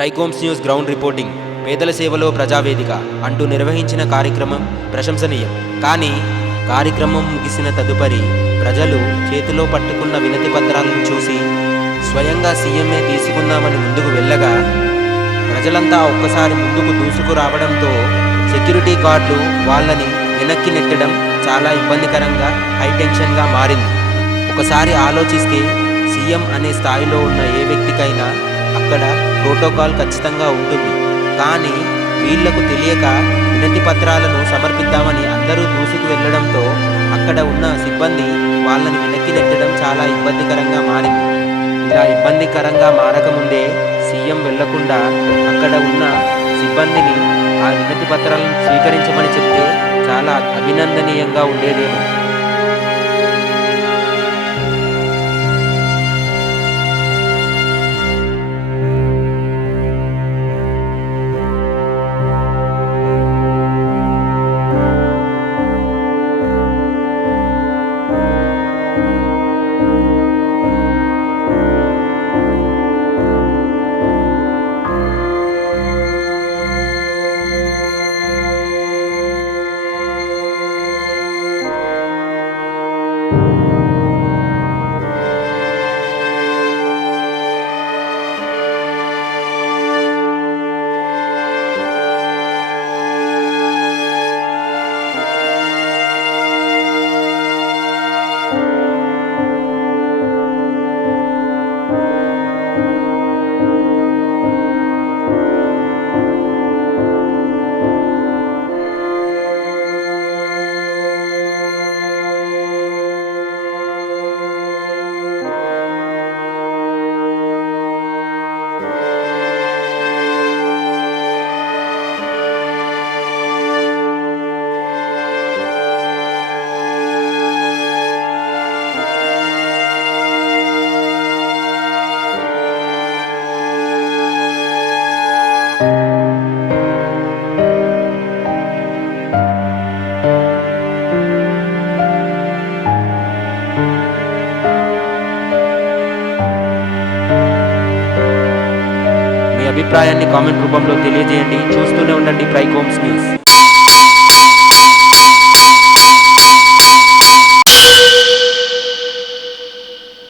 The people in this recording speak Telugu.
ట్రైకోమ్స్ న్యూస్ గ్రౌండ్ రిపోర్టింగ్ పేదల సేవలో ప్రజావేదిక అంటూ నిర్వహించిన కార్యక్రమం ప్రశంసనీయం. కానీ కార్యక్రమం ముగిసిన తదుపరి ప్రజలు చేతిలో పట్టుకున్న వినతి పత్రాలను చూసి స్వయంగా సీఎంఏ తీసుకుందామని ముందుకు వెళ్ళగా ప్రజలంతా ఒక్కసారి ముందుకు దూసుకురావడంతో సెక్యూరిటీ గార్డులు వాళ్ళని వెనక్కి నెట్టడం చాలా ఇబ్బందికరంగా హైటెన్షన్గా మారింది. ఒకసారి ఆలోచిస్తే సీఎం అనే స్థాయిలో ఉన్న ఏ వ్యక్తికైనా అక్కడ ప్రోటోకాల్ ఖచ్చితంగా ఉంటుంది. కానీ వీళ్ళకు తెలియక వినతి పత్రాలను సమర్పిద్దామని అందరూ దూసుకు వెళ్ళడంతో అక్కడ ఉన్న సిబ్బంది వాళ్ళని వెనక్కి నెట్టడం చాలా ఇబ్బందికరంగా మారింది. ఇలా ఇబ్బందికరంగా మారకముందే సీఎం వెళ్ళకుండా అక్కడ ఉన్న సిబ్బందిని ఆ వినతి పత్రాలను స్వీకరించమని చెప్తే చాలా అభినందనీయంగా ఉండేదేమో. అభిప్రాయాన్ని కామెంట్ రూపంలో తెలియజేయండి. చూస్తూనే ఉండండి ప్రైకోమ్స్ న్యూస్